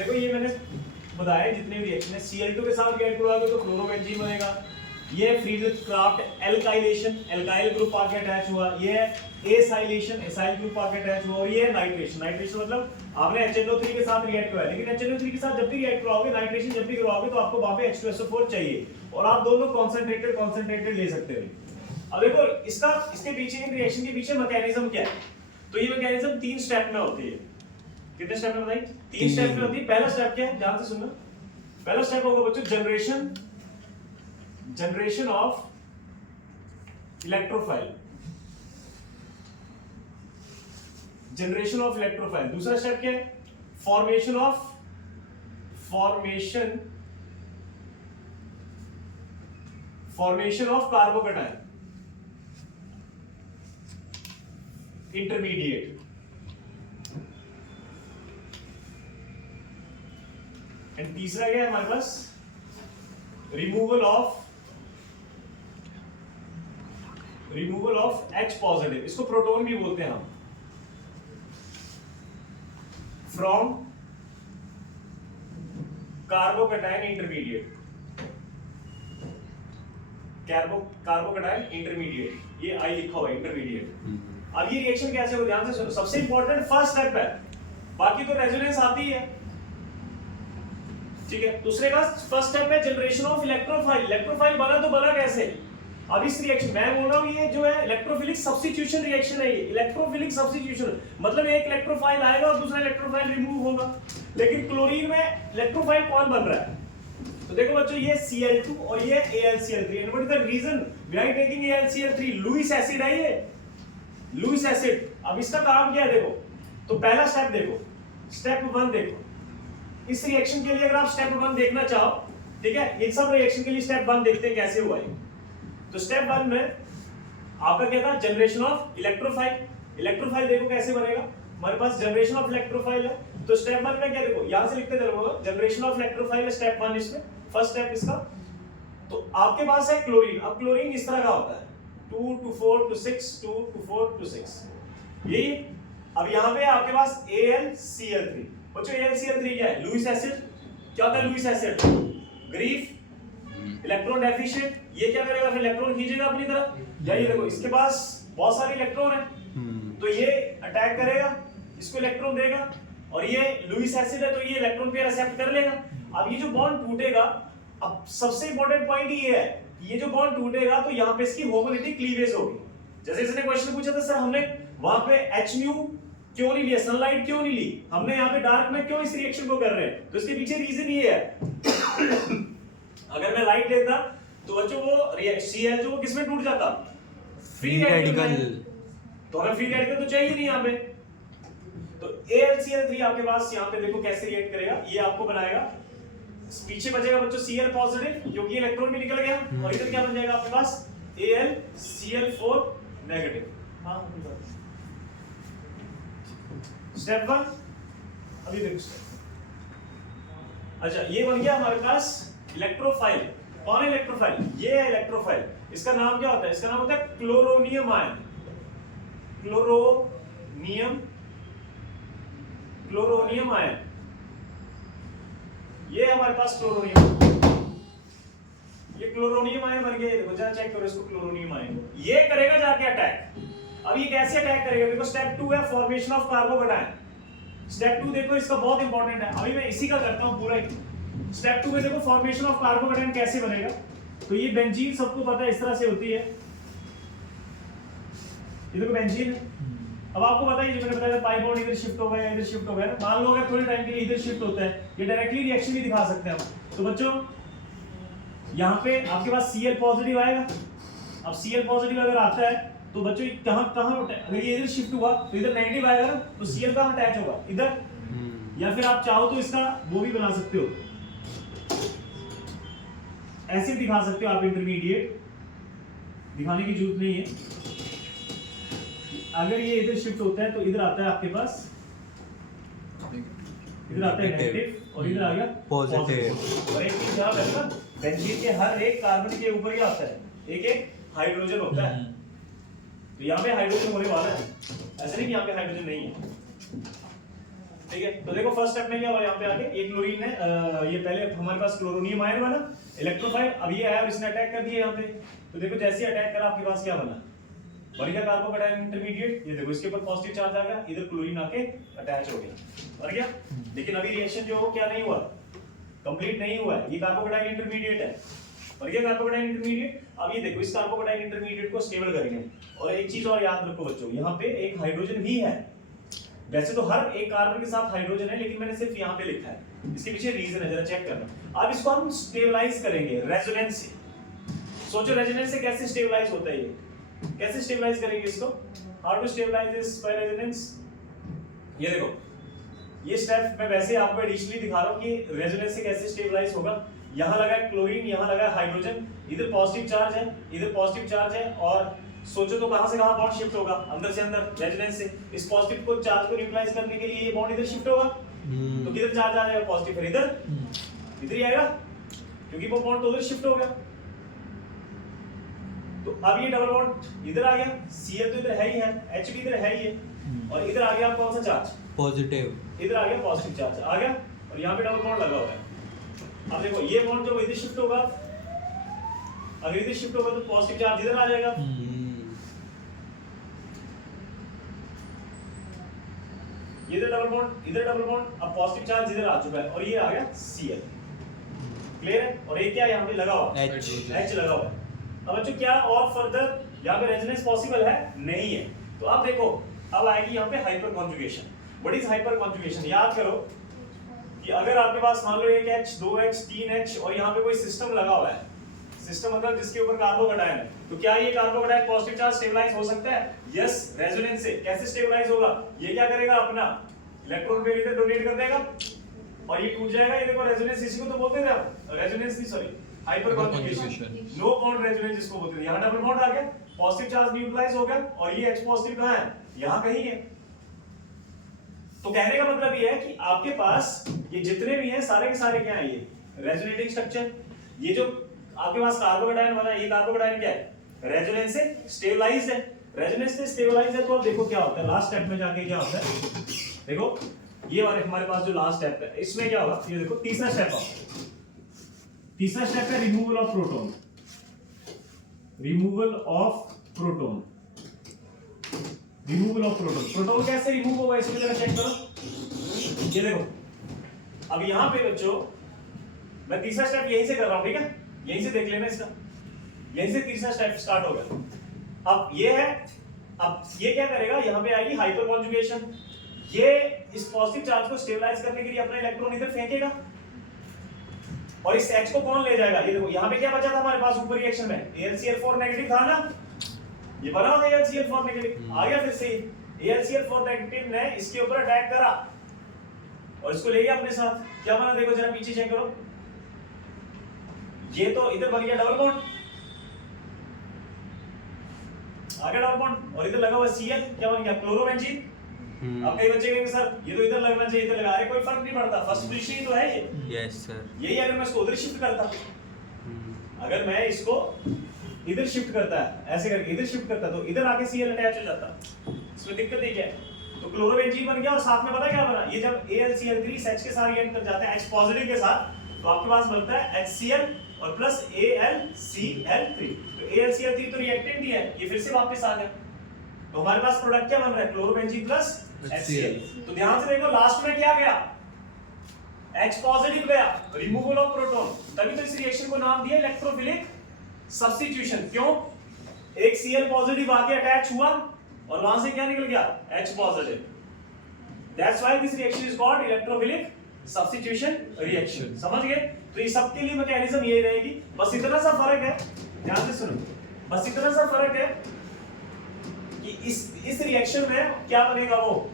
देखो ये मैंने बताया जितने भी रिएक्शन है, Cl2 के साथ रिएक्ट करोगे तो क्लोरोबेंजीन बनेगा। ये फ्रीडरिच क्राफ्ट एल्काइलेशन, एल्काइल ग्रुप आके अटैच हुआ। ये है एसाइलेशन, एसाइल ग्रुप आके अटैच हुआ। और ये है नाइट्रेशन, नाइट्रेशन मतलब आपने HNO3 के साथ रिएक्ट करवाया, लेकिन HNO3 के साथ जब भी रिएक्ट करवाओगे, नाइट्रेशन जब भी करवाओगे तो आपको वहां पे H2SO4 चाहिए, और आप दोनों कॉन्सेंट्रेटेड ले सकते हो। अब देखो इसके पीछे, इन रिएक्शन के पीछे मैकेनिज्म क्या है। तो ये मैकेनिज्म 3 स्टेप में होती है। कितने स्टेप में बताइए? 3 स्टेप में होती है। पहला स्टेप क्या है, ध्यान से सुनना। पहला स्टेप होगा बच्चों generation of electrophile, generation of electrophile. दूसरा स्टेप क्या है, formation of carbocation intermediate. And तीसरा क्या है हमारे पास, रिमूवल ऑफ H पॉजिटिव, इसको प्रोटॉन भी बोलते हैं हम, from carbocation intermediate, carbocation intermediate, ये आई लिखा हुआ है इंटरमीडिएट। अब ये रिएक्शन कैसे हो, ध्यान से सुनो। सबसे इंपॉर्टेंट फर्स्ट स्टेप है, बाकी तो रेजोनेंस आती है, ठीक है। दूसरे का फर्स्ट स्टेप है जनरेशन ऑफ इलेक्ट्रोफाइल। इलेक्ट्रोफाइल बना तो बना कैसे? अब इस रिएक्शन मैं बोल रहा हूं, ये जो है इलेक्ट्रोफिलिक सब्स्टिट्यूशन रिएक्शन है। ये इलेक्ट्रोफिलिक सब्स्टिट्यूशन मतलब एक इलेक्ट्रोफाइल आएगा और दूसरा इलेक्ट्रोफाइल रिमूव होगा। लेकिन क्लोरीन में इलेक्ट्रोफाइल कौन बन रहा है? तो देखो बच्चों, ये Cl2 और ये AlCl3। And what is the reason behind taking AlCl3? Lewis acid है ये, लुईस एसिड। अब इसका काम क्या है देखो। तो पहला स्टेप देखो, स्टेप 1 देखो। इस रिएक्शन के लिए अगर आप स्टेप 1 देखना चाहो, ठीक है, इन सब रिएक्शन के लिए स्टेप 1 देखते हैं कैसे हुआ है। तो स्टेप 1 में आपका क्या था, जनरेशन ऑफ इलेक्ट्रोफाइल। इलेक्ट्रोफाइल देखो कैसे बनेगा, हमारे पास जनरेशन ऑफ इलेक्ट्रोफाइल है। तो स्टेप 1 में क्या देखो, यहां से लिखते चलो, जनरेशन ऑफ इलेक्ट्रोफाइल है स्टेप 1 इसमें, फर्स्ट स्टेप इसका। तो आपके पास है क्लोरीन। अब क्लोरीन इस तरह का होता है 2 to 4 to 6 2 to 4 to 6 ये। अब यहां पे आपके पास AlCl3। बच्चों AlCl3 क्या है? Lewis acid. क्या होता है लुईस एसिड? ग्रीफ, इलेक्ट्रॉन डेफिशिएंट। ये क्या करेगा, फिर इलेक्ट्रॉन खींचेगा अपनी तरफ। या ये देखो, इसके पास बहुत सारे इलेक्ट्रॉन है, तो ये अटैक करेगा, इसको इलेक्ट्रॉन देगा। और ये लुईस एसिड है तो ये इलेक्ट्रॉन पेयर एक्सेप्ट कर लेगा। अब ये जो बॉन्ड टूटेगा, अब सबसे इंपॉर्टेंट पॉइंट ये है, ये जो बॉन्ड टूटेगा तो यहाँ पे इसकी होमोलिटिक क्लीवेज होगी। जैसे इसने क्वेश्चन पूछा था, सर हमने वहां पे Hν क्यों नहीं लिया, सनलाइट क्यों नहीं ली, हमने यहाँ पे डार्क में क्यों इस रिएक्शन को कर रहे हैं? तो इसके पीछे रीजन ये है अगर मैं लाइट लेता तो बच्चों वो Cl जो किसमें टूट जाता, फ्री रेडिकल। तो हमें फ्री रेडिकल तो चाहिए नहीं यहाँ पे। तो AlCl3 आपके पास यहाँ पे देखो कैसे रिएक्ट करेगा, ये आपको बनाएगा, पीछे बचेगा बच्चों Cl पॉजिटिव क्योंकि इलेक्ट्रॉन भी निकल गया, और इधर क्या बन जाएगा आपके पास AlCl4 नेगेटिव। हाँ स्टेप 1 अभी देखो स्टेप। अच्छा ये बन गया हमारे पास इलेक्ट्रोफाइल। कौन है इलेक्ट्रोफाइल? ये है इलेक्ट्रोफाइल। इसका नाम क्या होता है? इसका नाम होता है क्लोरोनियम आयन। क्लोरोनियम आयन, ये हमारे पास क्लोरोनियम, ये क्लोरोनियम आयन बन गया। देखो जरा चेक करो इसको, क्लोरोनियम आयन ये करेगा जाके अटैक। अब ये कैसे अटैक करेगा? देखो स्टेप 2 है फॉर्मेशन ऑफ कार्बोकैटायन। स्टेप 2 देखो इसका बहुत इंपॉर्टेंट है, अभी मैं इसी का करता हूं पूरा ही। स्टेप 2 में देखो फॉर्मेशन ऑफ कार्बोकैटायन कैसे बनेगा। तो ये बेंजीन सबको पता है इस तरह से होती है, ये देखो बेंजीन है। अब आपको पता है, जो मैंने बताया पाई बॉन्ड इधर शिफ्ट हो गया, इधर शिफ्ट हो गया। मान लो अगर थोड़े टाइम के लिए इधर शिफ्ट होता है, ये डायरेक्टली रिएक्शन भी दिखा सकते हैं हम। तो बच्चों यहाँ पे आपके पास Cl पॉजिटिव आएगा। अब Cl पॉजिटिव अगर आता है तो बच्चों कहां अगर ये इधर शिफ्ट हुआ तो इधर नेगेटिव आएगा ना, तो Cl कहां अटैच होगा? इधर। या फिर आप चाहो तो इसका वो भी बना सकते हो, ऐसे दिखा सकते हो आप, इंटरमीडिएट दिखाने की जरूरत नहीं है। अगर ये इधर शिफ्ट होता है तो इधर आता है आपके पास, इधर आता है नेगेटिव और इधर आ गया पॉजिटिव। और एक चीज ध्यान रखना, बेंजीन के हर एक कार्बन के ऊपर ही आता है एक एक हाइड्रोजन होता है। तो यहाँ पे हाइड्रोजन होने वाला है, ऐसा नहीं कि यहाँ पे हाइड्रोजन नहीं है। ठीक है। तो देखो फर्स्ट स्टेप में क्या हुआ, यहाँ पे आके एक क्लोरीन है, ये पहले हमारे पास क्लोरोनियम आयन बना इलेक्ट्रोफाइल, अब ये आया और इसने अटैक कर दिया यहाँ पे। तो देखो जैसे ही अटैक करा आपके पास क्या बना, बन गया कार्बोकैटायन इंटरमीडिएट। ये देखो इसके ऊपर पॉजिटिव चार्ज आ गया, इधर क्लोरीन आके अटैच हो गया, बन गया। लेकिन अभी रिएक्शन जो हो क्या नहीं हुआ, कंप्लीट नहीं हुआ है, ये कार्बोकैटायन इंटरमीडिएट है, बन गया कार्बोकैटायन इंटरमीडिएट। अब ये देखो इस कार्बोकैटायन इंटरमीडिएट को स्टेबल करेंगे। और एक चीज और याद रखो बच्चों, यहाँ पे एक हाइड्रोजन भी है, वैसे तो हर एक कार्बन के साथ हाइड्रोजन है, लेकिन मैंने सिर्फ यहाँ पे लिखा है, इसके पीछे रीजन है, जरा चेक करना। अब इसको हम स्टेबलाइज करेंगे रेजोनेंस से। सोचो रेजोनेंस से कैसे स्टेबलाइज होता है, ये कैसे स्टेबलाइज करेंगे इसको, how to stabilise this by resonance. ये देखो ये स्टेप मैं वैसे आपको एडिशनली दिखा रहा हूँ कि रेजोनेंस से कैसे स्टेबलाइज होगा। यहाँ लगा है क्लोरीन, यहाँ लगा है हाइड्रोजन, इधर पॉजिटिव चार्ज है, इधर पॉजिटिव चार्ज है, और सोचो तो कहां से कहां बॉन्ड शिफ्ट होगा, अंदर से अंदर रेजोनेंस से। इस पॉजिटिव को चार्ज को न्यूट्रलाइज करने के लिए ये बॉन्ड इधर शिफ्ट होगा, तो किधर चार्ज आ जाएगा, पॉजिटिव, फिर इधर ही आएगा, क्योंकि वो बॉन्ड तो उधर शिफ्ट हो गया। तो अब ये डबल बॉन्ड इधर आ गया, Cl तो इधर है ही है, H भी इधर है ही है, और इधर आ गया कौन सा चार्ज, पॉजिटिव, इधर आ गया पॉजिटिव चार्ज आ गया, और यहाँ पे डबल बॉन्ड लगा हुआ है। अब देखो ये बॉन्ड जब इधर शिफ्ट होगा, अगर इधर शिफ्ट होगा तो पॉजिटिव चार्ज इधर आ जाएगा, इधर डबल बॉन्ड, अब पॉजिटिव चार्ज इधर आ चुका है, और ये आ गया Cl, क्लियर है। और ये क्या यहाँ पे लगा हुआ है, H लगा हुआ है। अब बच्चों क्या और फर्दर यहाँ पे रेजोनेंस पॉसिबल है, नहीं है। तो अब देखो अब आएगी यहाँ पे hyper conjugation. What is hyper conjugation, याद करो कि अगर आपके पास मान लो एक H, 2H, 3H और यहाँ पे कोई सिस्टम लगा हुआ है, सिस्टम मतलब जिसके ऊपर कार्बोकैटायन है, तो क्या ये कार्बोकैटायन पॉजिटिव चार्ज स्टेबलाइज हो सकता है, यस, रेजोनेंस से। कैसे स्टेबलाइज होगा, ये क्या करेगा, अपना इलेक्ट्रॉन पेयर इधर डोनेट कर देगा और ये टूट जाएगा। ये देखो रेजोनेंस, इसी को तो बोलते थे हम, रेजोनेंस नहीं sorry hyperconjugation, no bond resonance जिसको बोलते हैं। यहाँ डबल बॉन्ड आ गया, पॉजिटिव चार्ज न्यूट्रलाइज हो गया, और ये H पॉजिटिव कहाँ है, यहाँ कहीं है। तो कहने का मतलब ये है कि आपके पास ये जितने भी हैं सारे के सारे क्या है, ये रेजोनेटिंग स्ट्रक्चर। ये जो आपके पास कार्बोकैटायन बना है, ये कार्बोकैटायन क्या है, रेजोनेंस से स्टेबलाइज्ड है, रेजोनेंस से स्टेबलाइज्ड है। तो अब देखो क्या होता है, लास्ट स्टेप में जाके क्या होता है, देखो ये वाले हमारे पास जो लास्ट स्टेप है, इसमें क्या होगा, ये देखो तीसरा स्टेप है, तीसरा स्टेप है removal of proton, removal of proton, removal of proton. Proton कैसे रिमूव होगा, इसमें जरा चेक करो। ये देखो अब यहाँ पे बच्चों मैं तीसरा स्टेप यहीं से कर रहा हूँ, ठीक है, यहीं से देख लेना इसका, यहीं से तीसरा स्टेप स्टार्ट हो गया। अब ये है, अब ये क्या करेगा, यहाँ पे आएगी हाइपर कॉन्जुगेशन। ये इस पॉजिटिव चार्ज को स्टेबलाइज करने के लिए अपना इलेक्ट्रॉन इधर फेंकेगा, और इस H को कौन ले जाएगा। ये देखो यहाँ पे क्या बचा था हमारे पास ऊपर रिएक्शन में, AlCl4 नेगेटिव था ना, ये बना होगा AlCl4 नेगेटिव, आ गया फिर से AlCl4 नेगेटिव ने इसके ऊपर अटैक करा और इसको ले गया अपने साथ। क्या बना, देखो जरा पीछे चेक करो, ये तो इधर बन गया डबल बॉन्ड, आगे डबल बॉन्ड, और इधर लगा हुआ Cl, क्या बन गया, क्लोरोबेंजीन। अब कई बच्चे कहेंगे सर ये तो इधर लगना चाहिए, इधर लगा, अरे कोई फर्क नहीं पड़ता, फर्स्ट पोजीशन ही तो है ये। यस सर, यही अगर मैं इसको उधर शिफ्ट करता, अगर मैं इसको इधर शिफ्ट करता है, ऐसे करके इधर शिफ्ट करता, तो इधर आके Cl अटैच हो जाता, इसमें दिक्कत नहीं क्या है। तो क्लोरोबेंजीन बन गया, और साथ में पता क्या बना, ये जब AlCl3 इस H के साथ रिएक्ट कर जाता है, H पॉजिटिव के साथ, तो आपके पास बनता है HCl और प्लस AlCl3। तो AlCl3 तो रिएक्टेंट ही है, ये फिर से वापस आ गया, तो हमारे पास प्रोडक्ट क्या बन रहा है, क्लोरोबेंजीन प्लस HCl। तो ध्यान से देखो लास्ट में क्या गया, H पॉजिटिव गया, रिमूवल ऑफ प्रोटॉन, तभी तो इस रिएक्शन को नाम दिया इलेक्ट्रोफिलिक सब्स्टिट्यूशन। क्यों, एक Cl पॉजिटिव आके अटैच हुआ और वहां से क्या निकल गया, H positive. That's why this reaction is called electrophilic substitution reaction. समझ गए। तो ये सबके लिए मैकेनिज्म यही रहेगी, बस इतना सा फर्क है, ध्यान से सुनो, बस इतना सा फर्क है कि इस रिएक्शन में क्या बनेगा, वो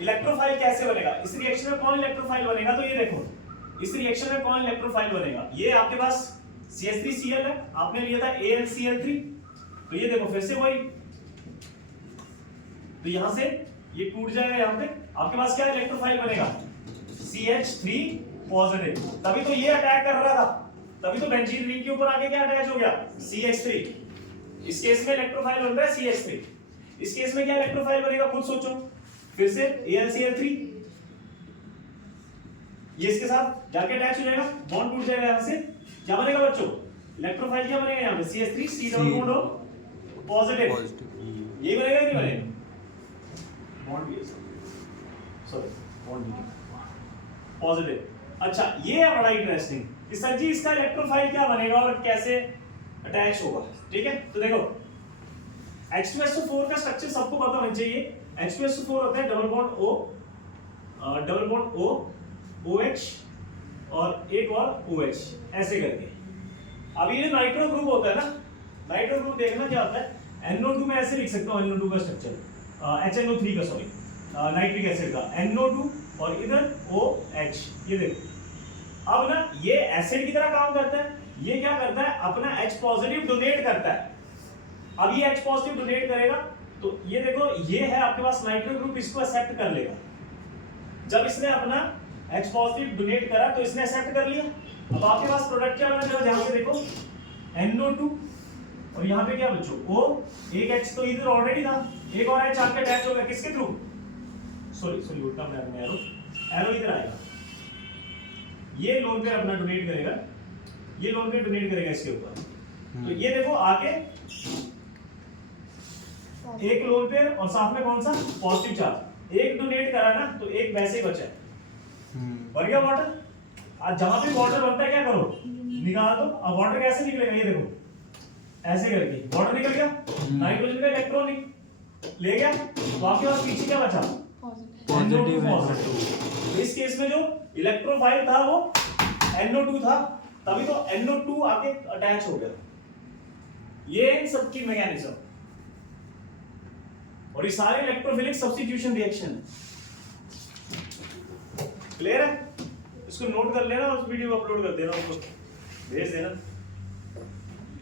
इलेक्ट्रोफाइल कैसे बनेगा। इस रिएक्शन में कौन इलेक्ट्रोफाइल बनेगा, तो ये देखो इस रिएक्शन में कौन इलेक्ट्रोफाइल बनेगा, ये आपके पास CH3Cl है, आपने लिया था AlCl3, तो ये देखो फिर से वही, तो यहां से ये टूट जाएगा, यहां पे आपके पास क्या इलेक्ट्रोफाइल बनेगा, CH3 पॉजिटिव। तभी तो ये अटैक कर रहा था, तभी तो बेंजीन रिंग के ऊपर आके क्या अटैच हो गया, CH3। इस केस में इलेक्ट्रोफाइल बन रहा है CH3, इस केस में क्या इलेक्ट्रोफाइल बनेगा, खुद सोचो, फिर से AlCl3, ये इसके साथ जाके अटैच हो जाएगा, बॉन्ड टूट जाएगा। यहां से क्या बनेगा बच्चों, इलेक्ट्रोफाइल क्या बनेगा यहाँ पे, CH3 C डबल बॉन्ड हो पॉजिटिव, यही बनेगा नहीं बनेगा, बॉन्ड भी सॉरी बॉन्ड भी पॉजिटिव। अच्छा ये है बड़ा इंटरेस्टिंग कि सर जी इसका इलेक्ट्रोफाइल क्या बनेगा और कैसे अटैच होगा। ठीक है, तो देखो H2SO4 का स्ट्रक्चर सबको पता होना चाहिए। H2SO4 होता है डबल बॉन्ड O OH और एक और OH ऐसे करके। अब ये जो नाइट्रो ग्रुप होता है ना, नाइट्रो ग्रुप देखना क्या होता है, NO2 में ऐसे लिख सकता हूँ, NO2 का स्ट्रक्चर HNO3 का सॉरी नाइट्रिक एसिड का NO2 और इधर OH, ये देखो। अब ना ये एसिड की तरह काम करता है, ये क्या करता है अपना H पॉजिटिव डोनेट करता है। अब ये H पॉजिटिव डोनेट करेगा तो ये देखो ये है आपके पास नाइट्रो ग्रुप, इसको एक्सेप्ट कर लेगा। जब इसने अपना H पॉजिटिव डोनेट करा तो इसने एक्सेप्ट कर लिया। अब आपके पास प्रोडक्ट क्या बना, ध्यान से देखो NO2 और यहाँ पे क्या बच्चों O, एक H तो इधर ऑलरेडी था, एक और H आके अटैच होगा किसके थ्रू, सॉरी उल्टा बनाया एरो इधर आएगा, ये लोन पेयर अपना डोनेट करेगा, ये लोन पेयर डोनेट करेगा इसके ऊपर। तो ये देखो आगे एक लोन पेयर और साथ में कौन सा पॉजिटिव चार्ज, एक डोनेट करा ना तो एक वैसे ही बचा है, भर गया वाटर। आज जहां पे वाटर बनता है क्या करो निकाल दो। अब वाटर कैसे निकलेगा, ये देखो ऐसे करके वाटर निकल गया, नाइट्रोजन का इलेक्ट्रॉन ले गया, तो आपके पास पीछे क्या बचा पॉजिटिव। इस केस में जो इलेक्ट्रोफाइल था वो NO2 था, तभी तो NO2 आके अटैच हो गया। ये इन सब की मैकेनिज्म और ये सारे इलेक्ट्रोफिलिक सब्स्टिट्यूशन रिएक्शन क्लियर है। इसको नोट कर लेना, उस वीडियो को अपलोड कर देना, उसको भेज देना।